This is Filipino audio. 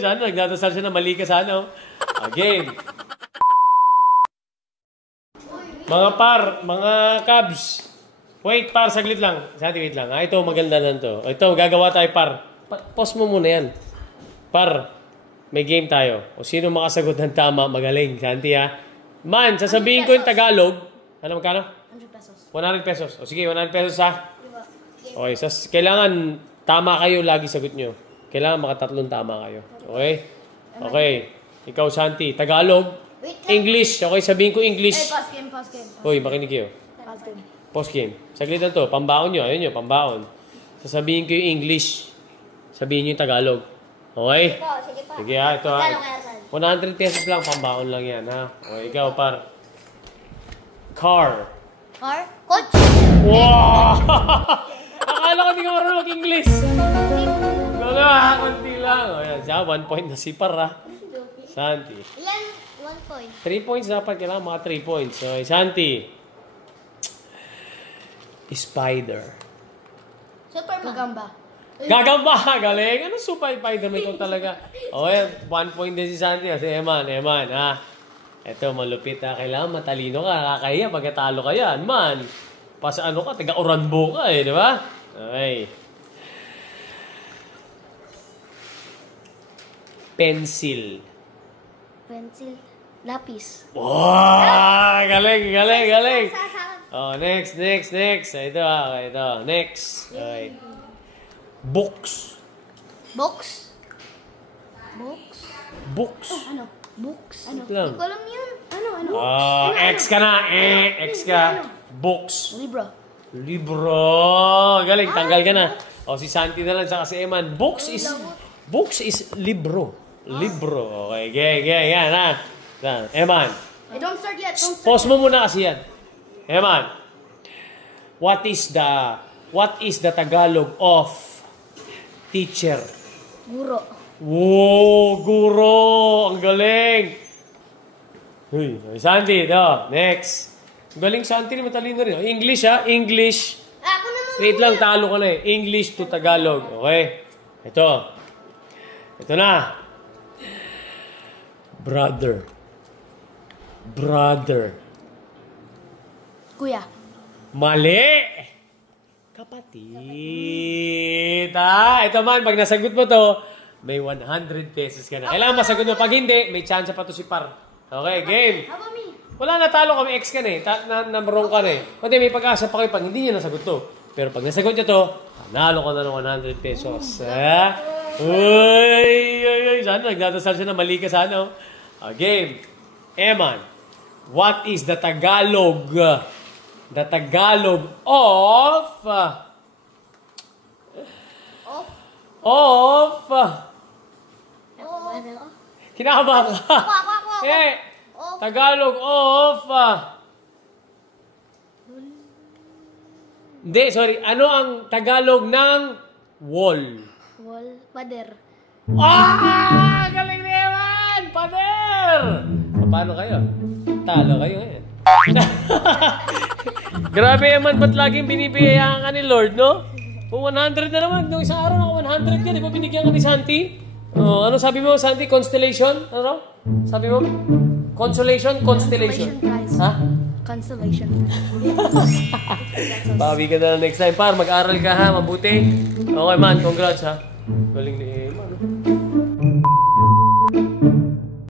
Sana nagdadasal siya na mali ka sana. Game. Mga par, mga Cubs. Wait, par, saglit lang. Santi, wait lang. Ito, maganda na to. Ito, gagawa tayo, par. Pause mo muna yan. Par, may game tayo. O sino makasagot ng tama, magaling. Santi, ha? Man, sasabihin ko yung Tagalog. Ano magkano? 100 pesos. 100 pesos. O sige, 100 pesos, ha? Okay, kailangan tama kayo lagi sagot nyo. Kailangan makatatlong tama kayo. Okay? Okay. Ikaw, Santi. Tagalog. English. Okay, sabihin ko English. Pause game, pause game. Uy, makinig kayo. Pause game. Pause game. Saglit na to. Pambaon nyo. Ayun nyo, pambaon. Sasabihin ko yung English. Sabihin nyo yung Tagalog. Okay? Sige pa. Sige ha, ito ha. 100 pesos lang, pambaon lang yan ha. Okay, ikaw par. Car. Car? Coach? Wow! Akala ko di ka marunong mag-English. Wala, konti lang. O yan, siya, 1 point na si par ha. Santi. Ilan? 1 point. 3 points dapat. Kailangan mga 3 points. Okay, Santi. Spider. Superman. Gagamba. Gagamba! Galing! Ano Spider-Man ito talaga? Okay, 1 point din si Santi. Kasi Eman, ha? Ito, malupit ha. Kailangan matalino ka. Kakahiya, pagkatalo ka yan. Man, ano ka? Taga-Oranbo ka di ba? Okay. Pencil. Pencil. Lapis. Wow! Galing! Oh, next. Ito ha. Ito. Next. Okay. Books. Box. Ano? Books. Ano? Lang. Hindi ko alam yun. Ano? Oh, X ka na. X ka. Books. Libro. Galing, tanggal ka na. O, si Santi na lang sa kasi Eman. Books is libro. Libro. Okay, yan ha. Eman. Don't start yet. Pause mo muna kasi yan. Eman. What is the Tagalog of teacher? Guro. Wow, guro. Ang galing. Uy, Santi, next. Galing Santi, matalino rin. English ha, English. Ako naman. Wait lang, talo ka na English to Tagalog. Okay? Ito na. Brother. Kuya. Mali! Kapatid. Ito man, pag nasagot mo to, may 100 pesos ka na. Kailangan masagot mo. Pag hindi, may chance pa to si Par. Okay, game. How about me? Wala, natalo kami. X ka na number wrong ka na Pwede, may pag-asa pa kayo pag hindi niya nasagot to. Pero pag nasagot niya to, nanalo ka na ng 100 pesos. Uy. Sana, nagdadasal siya na mali ka sana. Game. Eman, what is the Tagalog? The Tagalog of... Kinakabahan ka. Tagalog of... Hindi, sorry. Ano ang Tagalog ng wall? Wall. Pader. Galing na yaman! Pader! Paano kayo? Talo kayo ngayon. Grabe yaman, ba't laging binibigyan ka ni Lord, no? Kung 100 na naman, nung isang araw na 100 ka, di ba binigyan ka ni Santi? Ano sabi mo, Santi? Constellation? Ano? Sabi mo? Consolation? Constellation? Ha? Consolation. Bawi ka na next time. Par, mag-aral ka ha, mabuti. Okay man, congrats ha. Galing ni